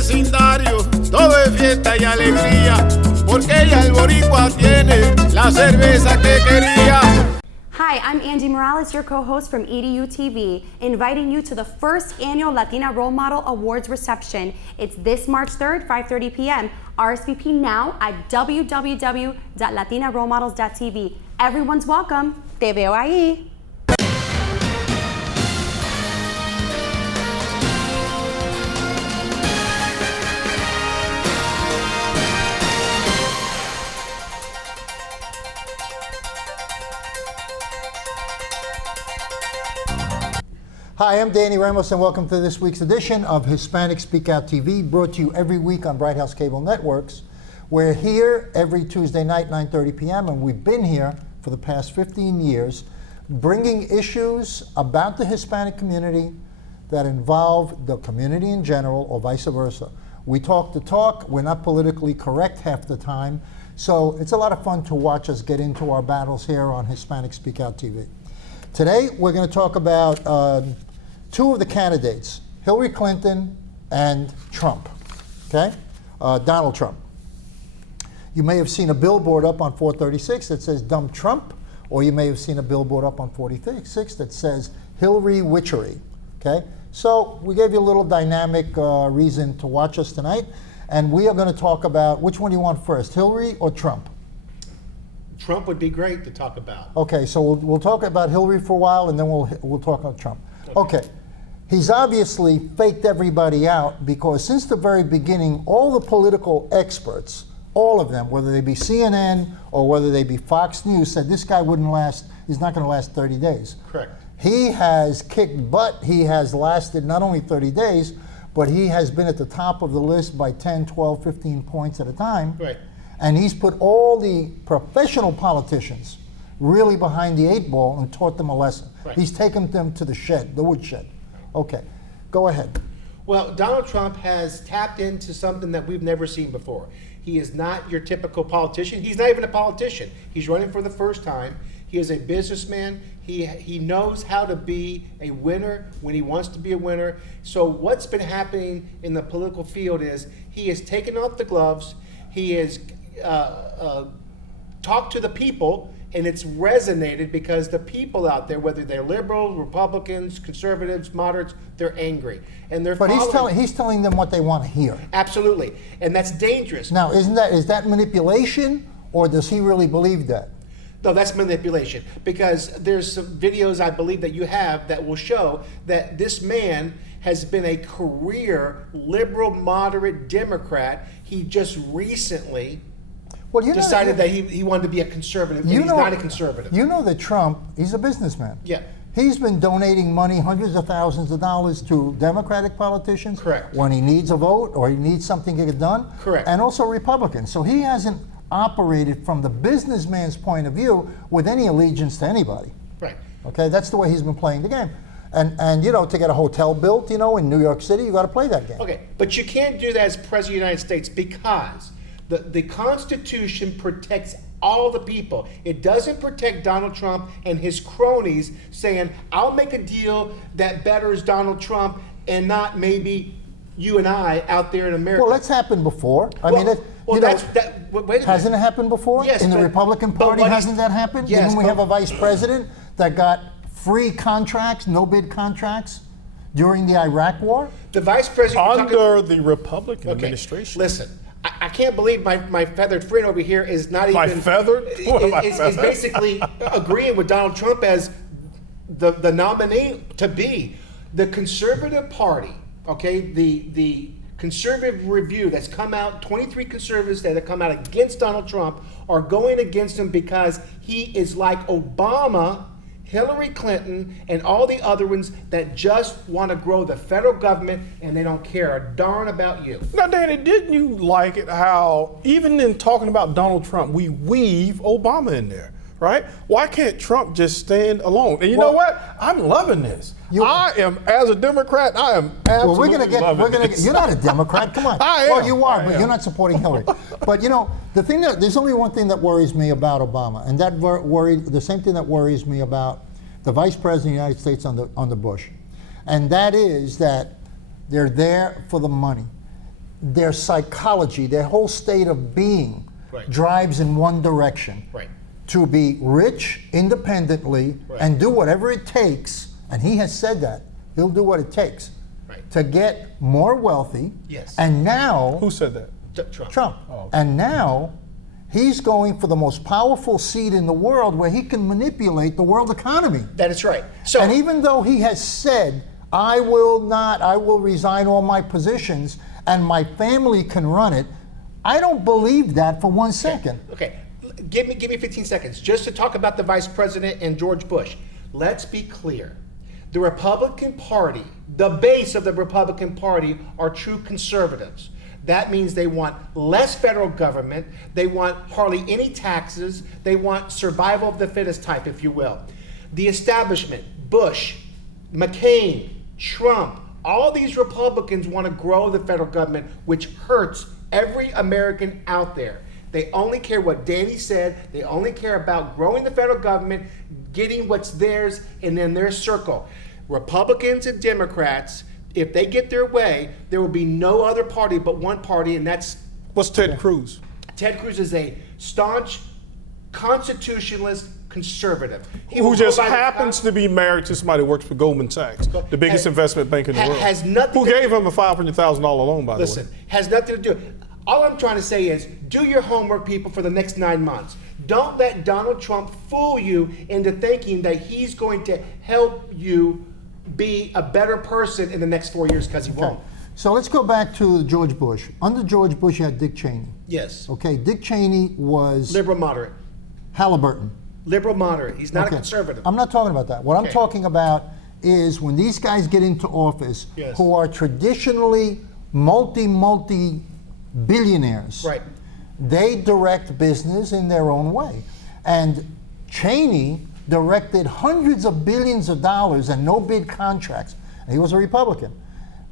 vecindario todo es fiesta y alegría, porque ya el boricua tiene la cerveza que quería. Hi, I'm Angie Morales, your co-host from EDU TV, inviting you to the first annual Latina Role Model Awards reception. It's this March 3rd, 5:30 p.m. RSVP now at www.latinarolemodels.tv. Everyone's welcome. Te veo ahí. Hi, I'm Danny Ramos, and welcome to this week's edition of Hispanic Speak Out TV, brought to you every week on Bright House Cable Networks. We're here every Tuesday night, 9:30 p.m., and we've been here for the past 15 years, bringing issues about the Hispanic community that involve the community in general, or vice versa. We talk the talk. We're not politically correct half the time, so it's a lot of fun to watch us get into our battles here on Hispanic Speak Out TV. Today, we're going to talk about two of the candidates, Hillary Clinton and Trump, okay? Donald Trump. You may have seen a billboard up on 436 that says "Dump Trump," or you may have seen a billboard up on 46 that says "Hillary Witchery," okay? So we gave you a little dynamic reason to watch us tonight, and we are going to talk about, which one do you want first, Hillary or Trump? Trump would be great to talk about. Okay, so we'll talk about Hillary for a while, and then we'll talk about Trump. Okay. He's obviously faked everybody out, because since the very beginning, all the political experts, all of them, whether they be CNN or whether they be Fox News, said this guy wouldn't last, he's not going to last 30 days. Correct. He has kicked butt. He has lasted not only 30 days, but he has been at the top of the list by 10, 12, 15 points at a time. Right. And he's put all the professional politicians really behind the eight ball and taught them a lesson. Right. He's taken them to the shed, the woodshed. Okay, go ahead. Well, Donald Trump has tapped into something that we've never seen before. He is not your typical politician. He's not even a politician. He's running for the first time. He is a businessman. He knows how to be a winner when he wants to be a winner. So what's been happening in the political field is he has taken off the gloves. He has talked to the people, and it's resonated because the people out there, whether they're liberals, Republicans, conservatives, moderates, they're angry. And they're But he's telling them what they want to hear. Absolutely. And that's dangerous. Now, is that manipulation, or does he really believe that? No, that's manipulation, because there's some videos I believe that you have that will show that this man has been a career liberal, moderate Democrat. He just recently decided that he wanted to be a conservative, and he's not a conservative. You know that Trump, he's a businessman. Yeah. He's been donating money, hundreds of thousands of dollars, to Democratic politicians. Correct. When he needs a vote or he needs something to get done. Correct. And also Republicans. So he hasn't operated from the businessman's point of view with any allegiance to anybody. Right. Okay, that's the way he's been playing the game. And you know, to get a hotel built, you know, in New York City, you got to play that game. Okay, but you can't do that as President of the United States, because the Constitution protects all the people. It doesn't protect Donald Trump and his cronies saying, I'll make a deal that betters Donald Trump and not maybe you and I out there in America. Well, that's happened before. Wait a minute. Hasn't it happened before? Yes. In the Republican Party, hasn't that happened? Yes. Didn't we have a vice president that got free contracts, no bid contracts during the Iraq War? The vice president Under the Republican administration. Listen, I can't believe my feathered friend over here is not My even feathered? What am I is feathered? basically agreeing with Donald Trump as the nominee to be. The conservative party, okay, the conservative review that's come out, 23 conservatives that have come out against Donald Trump are going against him because he is like Obama, Hillary Clinton, and all the other ones that just want to grow the federal government, and they don't care a darn about you. Now, Danny, didn't you like it how, even in talking about Donald Trump, we weave Obama in there, right? Why can't Trump just stand alone? And you know what? I'm loving this. I am, as a Democrat, I am absolutely loving this. You're not a Democrat, come on. I am. Well, you are, I but am. you're not supporting Hillary. But you know, there's only one thing that worries me about Obama, and the same thing that worries me about the Vice President of the United States under Bush. And that is that they're there for the money. their psychology, their whole state of being drives in one direction. To be rich independently and do whatever it takes, and he has said that, he'll do what it takes to get more wealthy. And now... Who said that? Trump. Oh, okay. And now he's going for the most powerful seat in the world where he can manipulate the world economy. That is right. So, and even though he has said, I will resign all my positions and my family can run it, I don't believe that for 1 second. Okay. Give me 15 seconds just to talk about the vice president and George Bush. Let's be clear. The Republican Party, the base of the Republican Party, are true conservatives. That means they want less federal government, they want hardly any taxes, they want survival of the fittest type, if you will. The establishment, Bush, McCain, Trump, all these Republicans want to grow the federal government, which hurts every American out there. They only care what Danny said. They only care about growing the federal government, getting what's theirs, and then their circle. Republicans and Democrats, if they get their way, there will be no other party but one party, and that's... What's Ted Cruz? Ted Cruz is a staunch constitutionalist conservative. Who just happens to be married to somebody who works for Goldman Sachs, the biggest investment bank in the world. Has nothing who gave him a $500,000 loan, by the way. Listen, has nothing to do... All I'm trying to say is, do your homework, people, for the next 9 months. Don't let Donald Trump fool you into thinking that he's going to help you be a better person in the next 4 years, because he won't. So let's go back to George Bush. Under George Bush, you had Dick Cheney. Yes. Okay, Dick Cheney was... Liberal moderate. Halliburton. Liberal moderate. He's not a conservative. I'm not talking about that. What I'm talking about is when these guys get into office, who are traditionally multi-billionaires, they direct business in their own way. And Cheney directed hundreds of billions of dollars and no bid contracts. And he was a Republican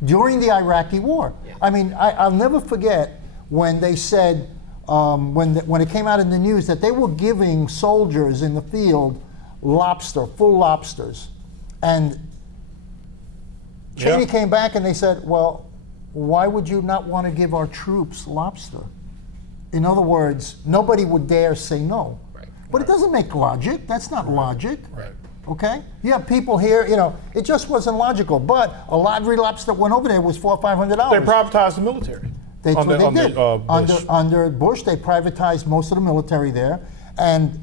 during the Iraqi war. I mean, I'll never forget when they said, when it came out in the news that they were giving soldiers in the field full lobsters. And Cheney came back and they said, well, why would you not want to give our troops lobster? In other words, nobody would dare say no. But it doesn't make logic. That's not logic. Okay? You have people here, it just wasn't logical. But a lottery lobster went over there was $400 or $500. They privatized the military. They did. Under Bush, they privatized most of the military there. And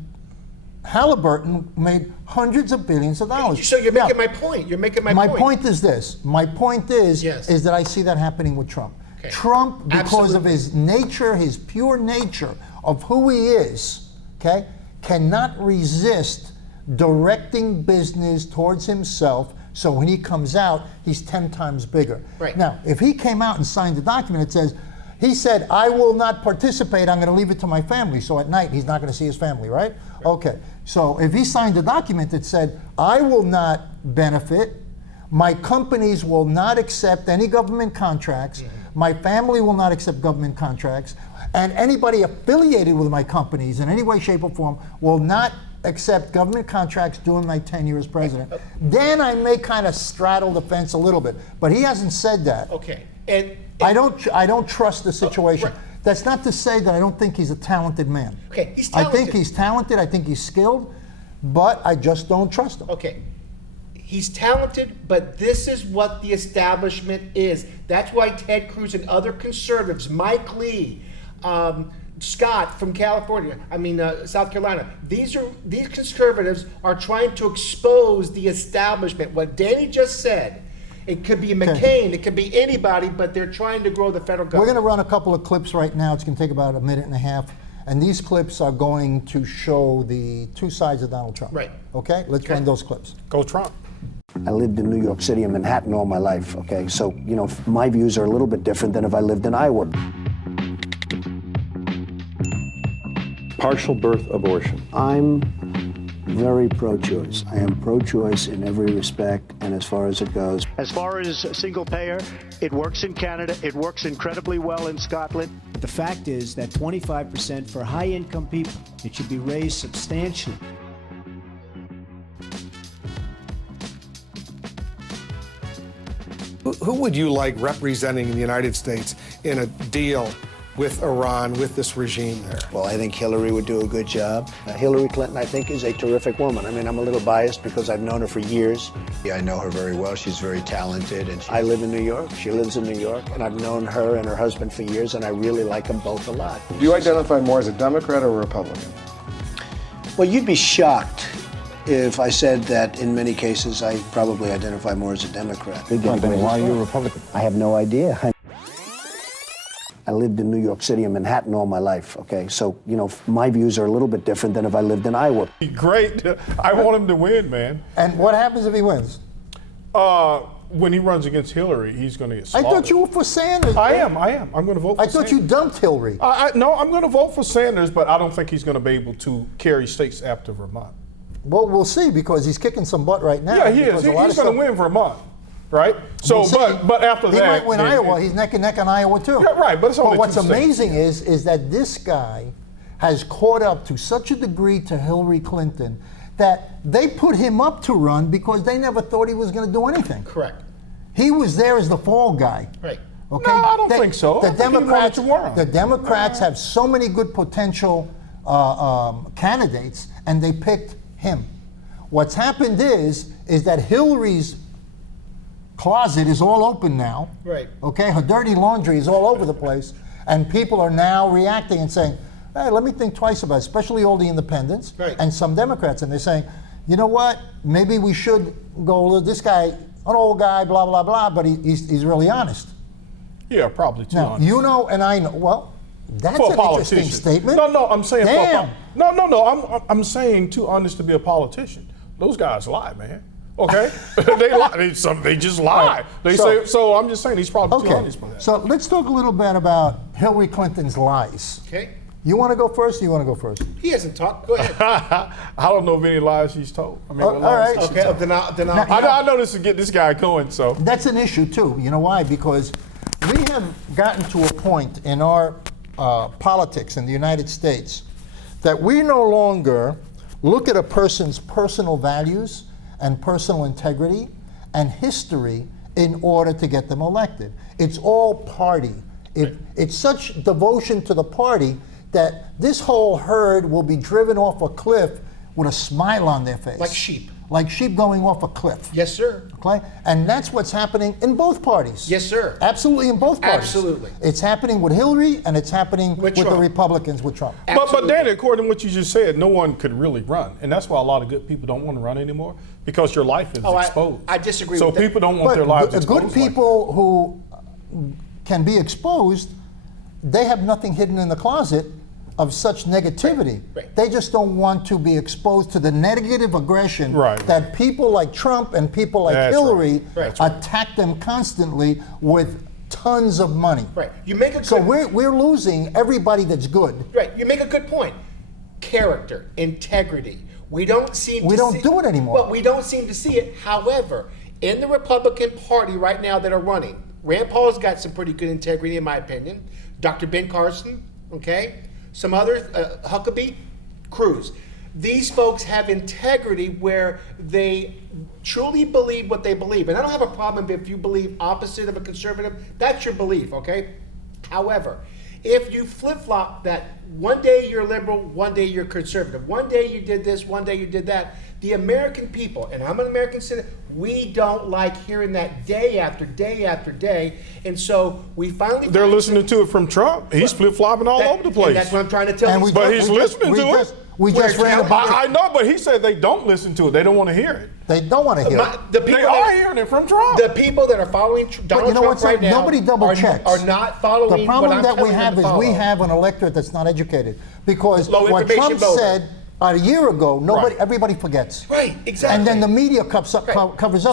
Halliburton made hundreds of billions of dollars. So you're making my point. You're making my point. My point is this. My point is that I see that happening with Trump. Trump, because of his nature, his pure nature of who he is, cannot resist directing business towards himself, so when he comes out, he's 10 times bigger. Now, if he came out and signed the document, it says, he said, I will not participate, I'm going to leave it to my family. So at night, he's not going to see his family, right? Okay, so if he signed a document that said, I will not benefit, my companies will not accept any government contracts, my family will not accept government contracts, and anybody affiliated with my companies in any way, shape, or form will not accept government contracts during my tenure as president. Then I may kind of straddle the fence a little bit, but he hasn't said that. And I don't trust the situation. That's not to say that I don't think he's a talented man. He's talented. I think he's talented. I think he's skilled, but I just don't trust him. He's talented, but this is what the establishment is. That's why Ted Cruz and other conservatives, Mike Lee, Scott from California, South Carolina, these conservatives are trying to expose the establishment. What Danny just said, it could be McCain, it could be anybody, but they're trying to grow the federal government. We're going to run a couple of clips right now. It's going to take about a minute and a half. And these clips are going to show the two sides of Donald Trump. Okay? Let's run those clips. Go Trump. I lived in New York City and Manhattan all my life, okay? So, my views are a little bit different than if I lived in Iowa. Partial birth abortion. I'm very pro-choice. I am pro-choice in every respect and as far as it goes. As far as single payer, it works in Canada. It works incredibly well in Scotland. The fact is that 25% for high-income people, it should be raised substantially. Who would you like representing the United States in a deal with Iran, with this regime there? Well, I think Hillary would do a good job. Hillary Clinton, I think, is a terrific woman. I mean, I'm a little biased because I've known her for years. I know her very well. She's very talented. And I live in New York. She lives in New York. And I've known her and her husband for years, and I really like them both a lot. Do you identify more as a Democrat or a Republican? Well, you'd be shocked if I said that in many cases I probably identify more as a Democrat. then why are you a Republican? I have no idea. I lived in New York City and Manhattan all my life, okay? So, you know, my views are a little bit different than if I lived in Iowa. Great. I want him to win, man. And what happens if he wins? When he runs against Hillary, he's going to get I slaughtered. thought you were for Sanders. I man. am. I'm going to vote for I thought Sanders. you dumped Hillary. No, I'm going to vote for Sanders, but I don't think he's going to be able to carry states after Vermont. Well, we'll see, because he's kicking some butt right now. Yeah, he is. He's going to win Vermont, right? So, We'll see. but after he that, might win Iowa. He's neck and neck on Iowa too. Yeah, right, but it's only what's two states. amazing is that this guy has caught up to such a degree to Hillary Clinton that they put him up to run because they never thought he was going to do anything. Correct. He was there as the fall guy. Right. Okay. No, I don't think so. The I think he wanted Democrats, to run. the Democrats have so many good potential candidates, and they picked him. What's happened is that Hillary's closet is all open now. Right. Okay, her dirty laundry is all over the place, and people are now reacting and saying, "Hey, let me think twice about it," especially all the independents Right. and some Democrats, and they're saying, "You know what? Maybe we should go. This guy, an old guy, blah blah blah, but he's really honest." Yeah, probably too Now honest. you know, and I know. Well, that's For a an interesting politician. statement. No, I'm saying Damn. I'm saying too honest to be a politician. Those guys lie, man. Okay, they lie. They just lie. They So- say so. I'm just saying he's probably too Okay, honest for that. so let's talk a little bit about Hillary Clinton's lies. Okay. You want to go first, or you want to go first? He hasn't talked. Go ahead. I don't know of any lies she's told. I mean, what all lies right. has she Okay. told? Then Now, I know this to get this guy going. So That's an issue too. You know why? Because we have gotten to a point in our politics in the United States that we no longer look at a person's personal values and personal integrity and history in order to get them elected. It's all party. It's such devotion to the party that this whole herd will be driven off a cliff with a smile on their face. Like sheep. Like sheep going off a cliff. Yes, sir. Okay? And that's what's happening in both parties. Yes, sir. Absolutely in both parties. Absolutely. It's happening with Hillary, and it's happening with the Trump. Republicans with Trump. But Absolutely. Danny, according to what you just said, no one could really run, and that's why a lot of good people don't want to run anymore because your life is exposed. I disagree So with that. people don't want their lives the exposed. good people who can be exposed, they have nothing hidden in the closet of such negativity. Right. They just don't want to be exposed to the negative aggression Right. that people like Trump and people like That's Hillary right. That's right. attack them constantly with tons of money. Right. You make a good So we're losing everybody that's good. Right. You make a good point. Character, integrity. We don't seem We to don't see, do it anymore. Well, we don't seem to see it. However, in the Republican Party right now that are running, Rand Paul's got some pretty good integrity, in my opinion. Dr. Ben Carson, okay? Some others, Huckabee, Cruz. These folks have integrity where they truly believe what they believe. And I don't have a problem if you believe opposite of a conservative. That's your belief, okay? However, if you flip-flop that one day you're liberal, one day you're conservative, one day you did this, one day you did that, the American people, and I'm an American citizen, we don't like hearing that day after day after day. And so we finally... They're listening to it from Trump. He's flip-flopping all over the place. And that's what I'm trying to tell And these But folks. he's listening to it. We just ran a bunch I know, but he said they don't listen to it. They don't want to hear it. They don't want to hear it. The people They are that, hearing it from Trump. the people that are following Donald you know Trump what's right that? now Nobody double checks. are not following The problem what I'm that we telling them have to is we follow. have an electorate that's not educated. Because Low what information Trump voter. said a year ago, Right. everybody forgets. Right, exactly. And then the media covers up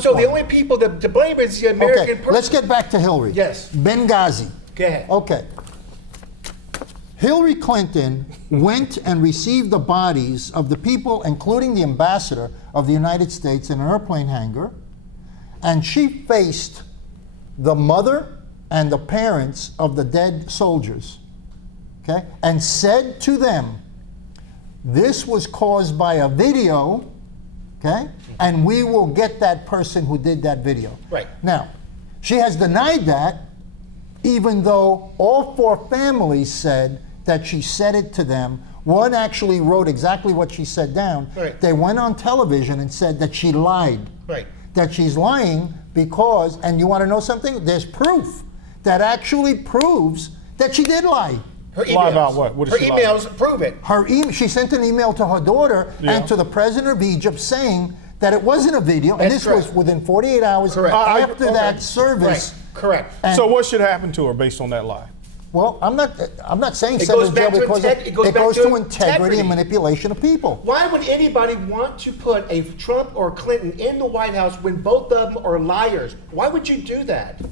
So on the it. only people to blame is the American Okay, person. let's get back to Hillary. Yes. Benghazi. Go ahead. Okay. Hillary Clinton went and received the bodies of the people, including the ambassador of the United States, in an airplane hangar, and she faced the mother and the parents of the dead soldiers, okay, and said to them, this was caused by a video, okay, and we will get that person who did that video. Right. Now, she has denied that, even though all 4 families said that she said it to them. One actually wrote exactly what she said down. Right. They went on television and said that she lied. Right. That she's lying because, and you want to know something? There's proof that actually proves that she did lie. Her emails. Lie about what? What did her she lie emails prove it. She sent an email to her daughter and to the president of Egypt saying that it wasn't a video, and this was within 48 hours after that service. Right. Correct. And so what should happen to her based on that lie? well, I'm not saying It send goes her to jail back to because it goes to to integrity integrity. and manipulation of people. Why would anybody want to put a Trump or Clinton in the White House when both of them are liars? Why would you do that?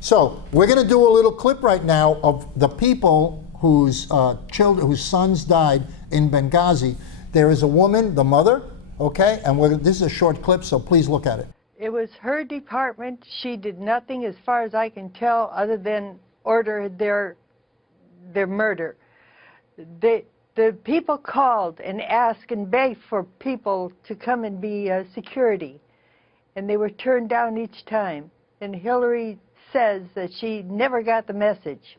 So we're going to do a little clip right now of the people whose whose sons died in Benghazi. There is a woman, the mother, okay, and this is a short clip, so please look at it. It was her department. She did nothing, as far as I can tell, other than order their murder. The people called and asked and begged for people to come and be security, and they were turned down each time. And Hillary says that she never got the message.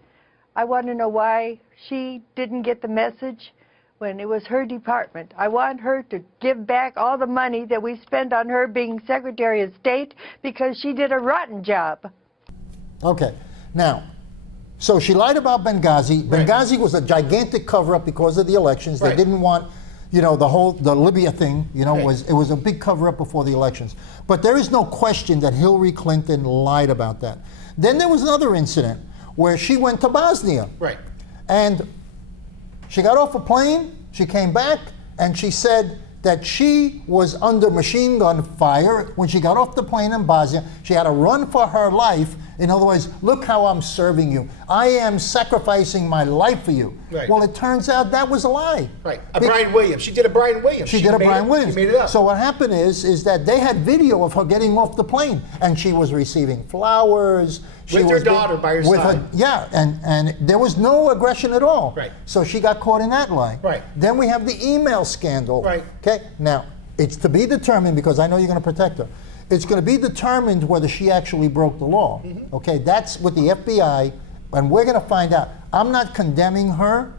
I want to know why she didn't get the message when it was her department. I want her to give back all the money that we spent on her being Secretary of State because she did a rotten job. Okay, now, so she lied about Benghazi. Right. Benghazi was a gigantic cover-up because of the elections. They Right. didn't want, the Libya thing, Right. it was a big cover-up before the elections. But there is no question that Hillary Clinton lied about that. Then there was another incident where she went to Bosnia. Right. And she got off a plane, she came back, and she said that she was under machine gun fire when she got off the plane in Bosnia. She had to run for her life. In other words, look how I'm serving you. I am sacrificing my life for you. Right. Well, it turns out that was a lie. Right. Brian Williams. She did a Brian Williams. She did a Brian Williams. She made it up. So what happened is that they had video of her getting off the plane, and she was receiving flowers. With her daughter by her side. Yeah, and there was no aggression at all. Right. So she got caught in that lie. Right. Then we have the email scandal. Right. Okay. Now it's to be determined, because I know you're going to protect her. It's going to be determined whether she actually broke the law. Mm-hmm. Okay. That's with the FBI, and we're going to find out. I'm not condemning her.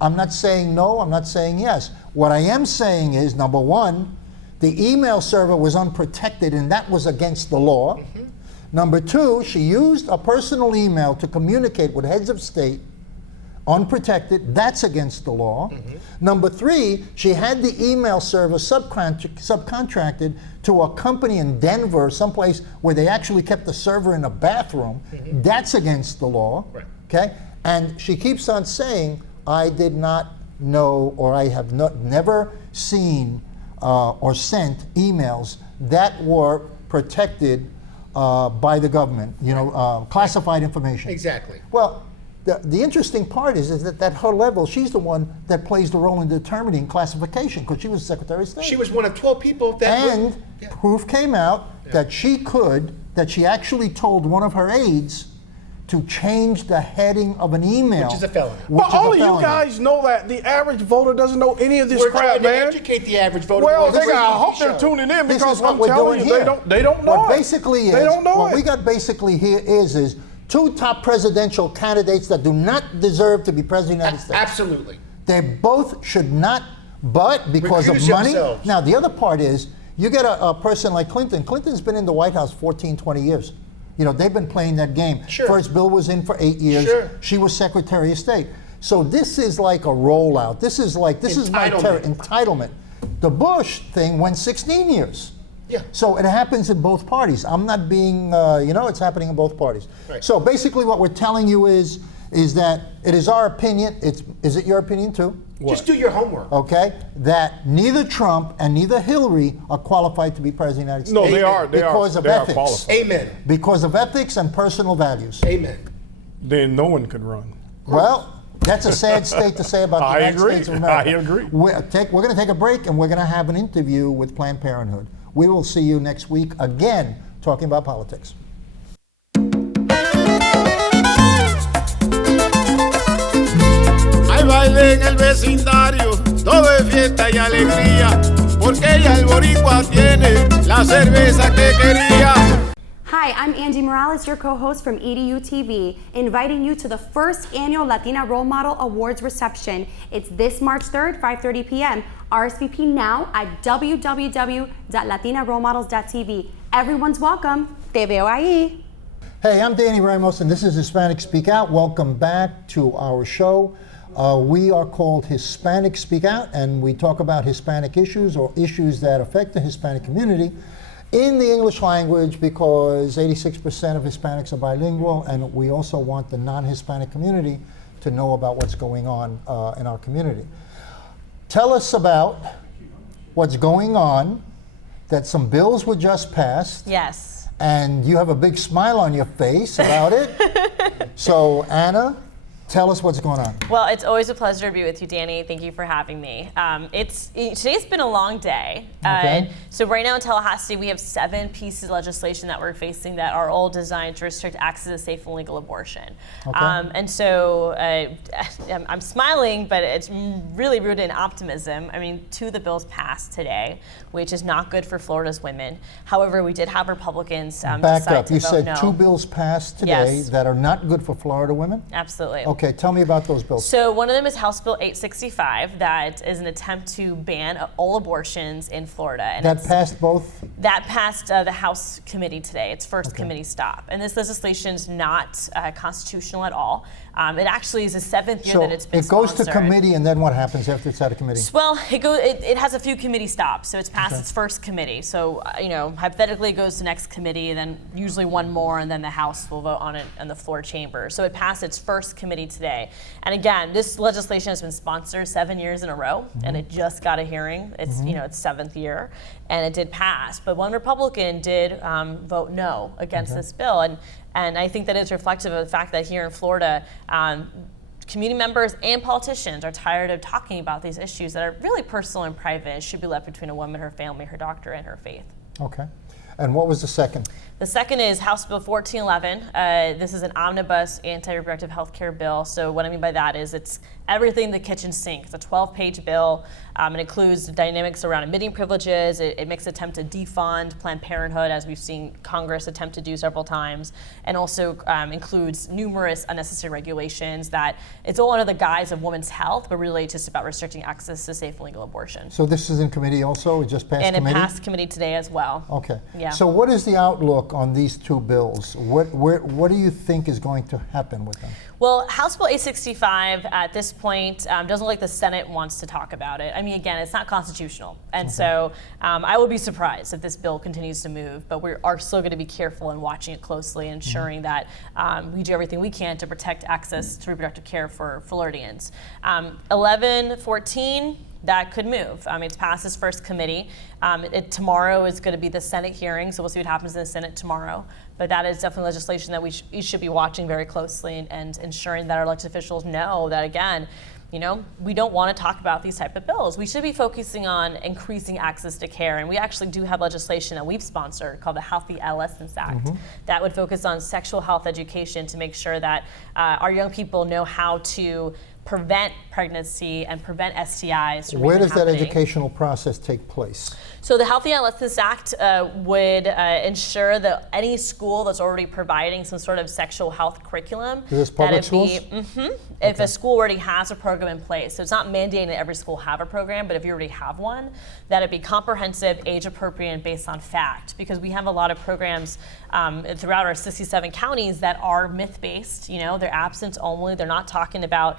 I'm not saying no. I'm not saying yes. What I am saying is, number one, the email server was unprotected, and that was against the law. Mm-hmm. Number two, she used a personal email to communicate with heads of state, unprotected. That's against the law. Mm-hmm. Number three, she had the email server subcontracted to a company in Denver, someplace where they actually kept the server in a bathroom. Mm-hmm. That's against the law. Right. Okay? And she keeps on saying, I did not know, or I have never seen or sent emails that were protected by the government, classified information. Exactly. Well, the interesting part is that at her level, she's the one that plays the role in determining classification, because she was Secretary of State. She was one of 12 people that And proof came out that she actually told one of her aides to change the heading of an email. Which is a felony. But all of you guys know that. The average voter doesn't know any of this We're crap, trying man. to educate the average voter. Well, This is I a hope TV they're show. tuning in, This because is what I'm we're telling doing you, here. they don't know What it. basically is, they don't know what it. we got basically here is two top presidential candidates that do not deserve to be president of the United States. Absolutely. They both should not, but because Recuse of money. themselves. Now, the other part is, you get a person like Clinton. Clinton's been in the White House 14, 20 years. They've been playing that game. Sure. First Bill was in for 8 years. Sure. She was Secretary of State. So this is like a rollout. This is my entitlement. The Bush thing went 16 years. Yeah. So it happens in both parties. I'm not being, it's happening in both parties. Right. So basically what we're telling you is that it is our opinion, is it your opinion too? Just do your homework. Okay, that neither Trump and neither Hillary are qualified to be president of the United No, States. they are. Because of they are ethics. qualified. Amen. Because of ethics and personal values. Amen. Then no one could run. Well, that's a sad state to say about the I United agree. States of America. I agree. We're going to take a break, and we're going to have an interview with Planned Parenthood. We will see you next week again talking about politics. Hay baile en el vecindario, todo es fiesta y alegría, porque ya el boricua tiene la cerveza que quería. Hi, Hi, I'm Angie Morales, your co-host from EDU TV, inviting you to the first annual Latina Role Model Awards reception. It's this March 3rd, 5:30 p.m. RSVP now at www.latinarolemodels.tv. Everyone's welcome. Te veo ahí. Hey, I'm Danny Ramos, and this is Hispanic Speak Out. Welcome back to our show. We are called Hispanic Speak Out, and we talk about Hispanic issues or issues that affect the Hispanic community in the English language, because 86% of Hispanics are bilingual, and we also want the non-Hispanic community to know about what's going on in our community. Tell us about what's going on, that some bills were just passed. Yes. And you have a big smile on your face about it. So, Anna, tell us what's going on. Well, it's always a pleasure to be with you, Danny. Thank you for having me. Today's been a long day. Okay. So right now in Tallahassee, we have 7 pieces of legislation that we're facing that are all designed to restrict access to safe and legal abortion. Okay. And so I'm smiling, but it's really rooted in optimism. I mean, 2 of the bills passed today, which is not good for Florida's women. However, we did have Republicans Back decide up. to You vote said no. 2 bills passed today Yes. that are not good for Florida women? Absolutely. Okay, tell me about those bills. So one of them is House Bill 865, that is an attempt to ban all abortions in Florida. And That passed both? That passed the House committee today, its first committee stop. And this legislation is not constitutional at all. It actually is the 7th year So that it's been it goes to sponsored. committee, and then what happens after it's out of committee? Well, it has a few committee stops, so it's passed its first committee. So, hypothetically it goes to the next committee, and then usually one more, and then the House will vote on it in the floor chamber. So it passed its first committee today. And again, this legislation has been sponsored 7 years in a row, and it just got a hearing. It's, its 7th year, and it did pass. But one Republican did vote no against this bill. And I think that is reflective of the fact that here in Florida, community members and politicians are tired of talking about these issues that are really personal and private. It should be left between a woman, her family, her doctor, and her faith. Okay. And what was the second? The second is House Bill 1411. This is an omnibus anti-reproductive health care bill. So what I mean by that is it's everything in the kitchen sink. It's a 12-page bill. It includes the dynamics around admitting privileges. It makes an attempt to defund Planned Parenthood, as we've seen Congress attempt to do several times, and also includes numerous unnecessary regulations that it's all under the guise of women's health, but really it's just about restricting access to safe and legal abortion. So this is in committee also? It just passed committee? And it passed committee today as well. Okay. Yeah. So what is the outlook on these 2 bills? What do you think is going to happen with them? Well, House Bill 865 at this point doesn't look like the Senate wants to talk about it. I mean, again, it's not constitutional. And so I would be surprised if this bill continues to move, but we are still going to be careful and watching it closely, ensuring that we do everything we can to protect access to reproductive care for Floridians. 1114, that could move. It's passed its first committee. Tomorrow is going to be the Senate hearing, so we'll see what happens in the Senate tomorrow. But that is definitely legislation that we should be watching very closely and ensuring that our elected officials know that, again, we don't want to talk about these type of bills. We should be focusing on increasing access to care. And we actually do have legislation that we've sponsored called the Healthy Adolescence Act that would focus on sexual health education to make sure that our young people know how to prevent pregnancy and prevent STIs from Where even does that happening. educational process take place? So the Healthy Adolescence Act would ensure that any school that's already providing some sort of sexual health curriculum, Is this public schools? If a school already has a program in place, so it's not mandating that every school have a program, but if you already have one, that it be comprehensive, age appropriate, and based on fact, because we have a lot of programs throughout our 67 counties that are myth-based. They're absence only. They're not talking about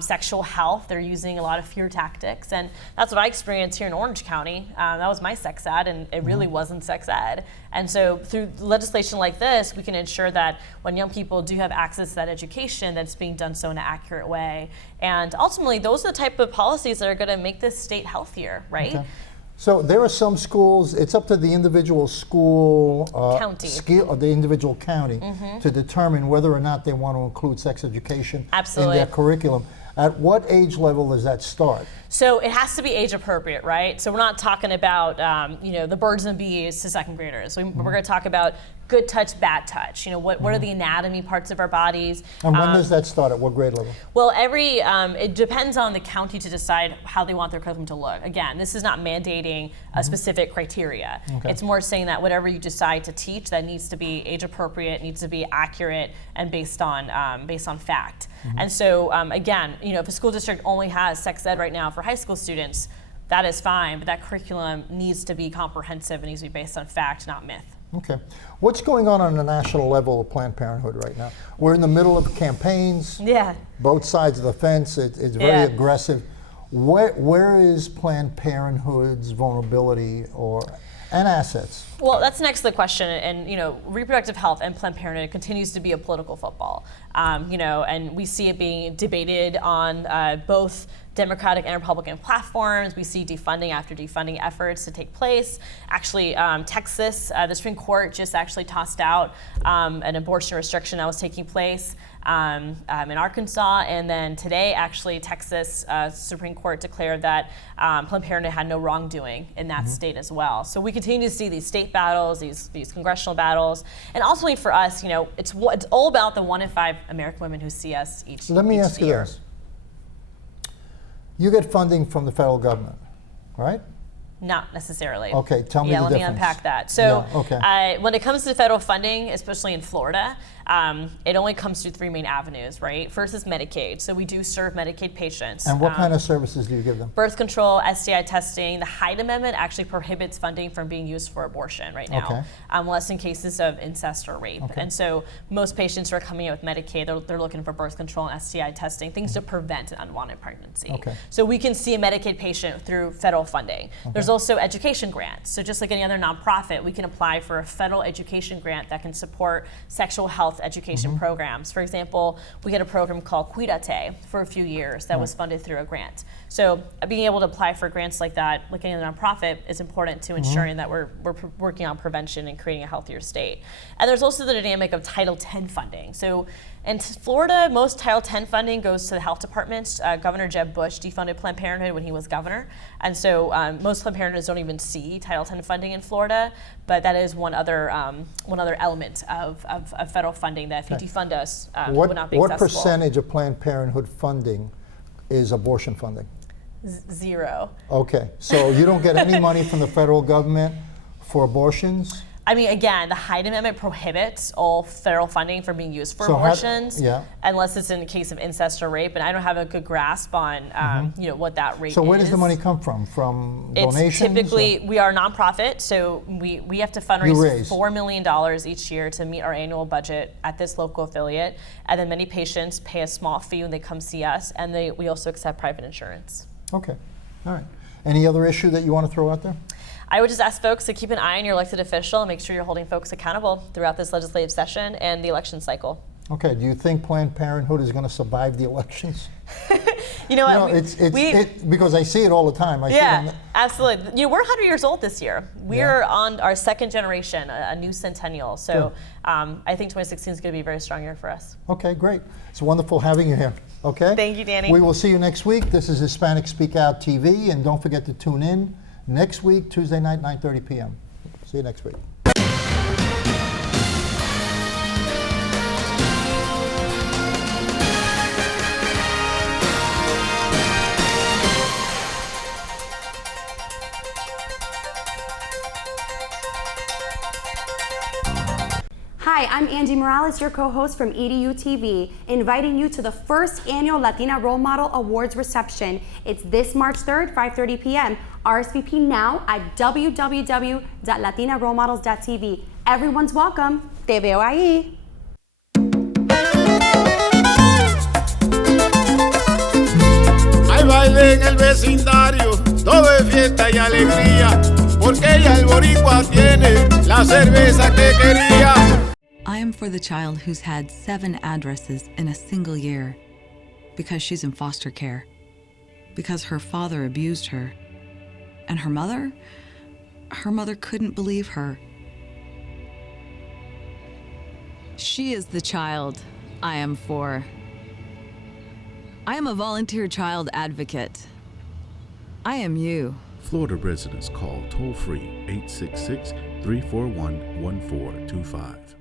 sexual health. They're using a lot of fear tactics, and that's what I experienced here in Orange County. That was my sex ed, and it really wasn't sex ed. And so through legislation like this, we can ensure that when young people do have access to that education, that's being done so in an accurate way. And ultimately, those are the type of policies that are going to make this state healthier, right? Okay. So there are some schools, it's up to the individual school, County. Or the individual county to determine whether or not they want to include sex education in their curriculum. At what age level does that start? So it has to be age appropriate, right? So we're not talking about, the birds and bees to second graders. We're going to talk about good touch, bad touch. What are the anatomy parts of our bodies? And when does that start? At what grade level? Well, it depends on the county to decide how they want their curriculum to look. Again, this is not mandating a specific criteria. Okay. It's more saying that whatever you decide to teach, that needs to be age appropriate, needs to be accurate, and based on fact. And so, again, if a school district only has sex ed right now for high school students, that is fine, but that curriculum needs to be comprehensive and needs to be based on fact, not myth. Okay. What's going on the national level of Planned Parenthood right now? We're in the middle of campaigns. Yeah. Both sides of the fence. It's very aggressive. Where is Planned Parenthood's vulnerability and assets? Well, that's next to the question, and reproductive health and Planned Parenthood continues to be a political football, and we see it being debated on both Democratic and Republican platforms. We see defunding after defunding efforts to take place. Actually, Texas, the Supreme Court just actually tossed out an abortion restriction that was taking place in Arkansas, and then today, actually, Texas Supreme Court declared that Planned Parenthood had no wrongdoing in that state as well. So we continue to see these state battles, these congressional battles, and ultimately for us, it's all about the 1 in 5 American women who see us each year. Let me ask you this. You get funding from the federal government, right? Not necessarily. Okay, tell me the difference. Yeah, let me unpack that. So okay. When it comes to federal funding, especially in Florida, it only comes through 3 main avenues, right? First is Medicaid. So we do serve Medicaid patients. And what kind of services do you give them? Birth control, STI testing. The Hyde Amendment actually prohibits funding from being used for abortion right now, unless in cases of incest or rape. And so most patients who are coming in with Medicaid, they're looking for birth control and STI testing, things to prevent an unwanted pregnancy. So we can see a Medicaid patient through federal funding. There's also education grants. So just like any other nonprofit, we can apply for a federal education grant that can support sexual health education programs. For example, we had a program called Cuídate for a few years that was funded through a grant. So being able to apply for grants like that, like any other nonprofit, is important to ensuring that we're working on prevention and creating a healthier state. And there's also the dynamic of Title X funding. So in Florida, most Title X funding goes to the health departments. Governor Jeb Bush defunded Planned Parenthood when he was governor. And so most Planned Parenthoods don't even see Title X funding in Florida, but that is one other element of federal funding that if you defund us, would not be accessible. What percentage of Planned Parenthood funding is abortion funding? 0. Okay, so you don't get any money from the federal government for abortions? I mean, again, the Hyde Amendment prohibits all federal funding from being used for abortions, unless it's in the case of incest or rape. And I don't have a good grasp on, what that rate is. So where does the money come from? From donations? Typically, we are a nonprofit, so we have to fundraise $4 million each year to meet our annual budget at this local affiliate. And then many patients pay a small fee when they come see us, and we also accept private insurance. Okay, all right. Any other issue that you want to throw out there? I would just ask folks to keep an eye on your elected official and make sure you're holding folks accountable throughout this legislative session and the election cycle. Okay, do you think Planned Parenthood is going to survive the elections? You know what? Because I see it all the time. Absolutely. We're 100 years old this year. We're on our 2nd generation, a new centennial. So I think 2016 is going to be a very strong year for us. Okay, great. It's wonderful having you here. Okay. Thank you, Danny. We will see you next week. This is Hispanic Speak Out TV, and don't forget to tune in next week, Tuesday night, 9:30 p.m. See you next week. Hi, I'm Angie Morales, your co-host from EDU TV, inviting you to the first annual Latina Role Model Awards reception. It's this March 3rd, 5:30 p.m. RSVP now at www.latinarolemodels.tv. Everyone's welcome. Te veo ahí. Hay baile en el vecindario, todo es fiesta y alegría, porque ya el boricua tiene la cerveza que quería. I am for the child who's had 7 addresses in a single year, because she's in foster care, because her father abused her, and her mother couldn't believe her. She is the child I am for. I am a volunteer child advocate. I am you. Florida residents call toll-free 866-341-1425.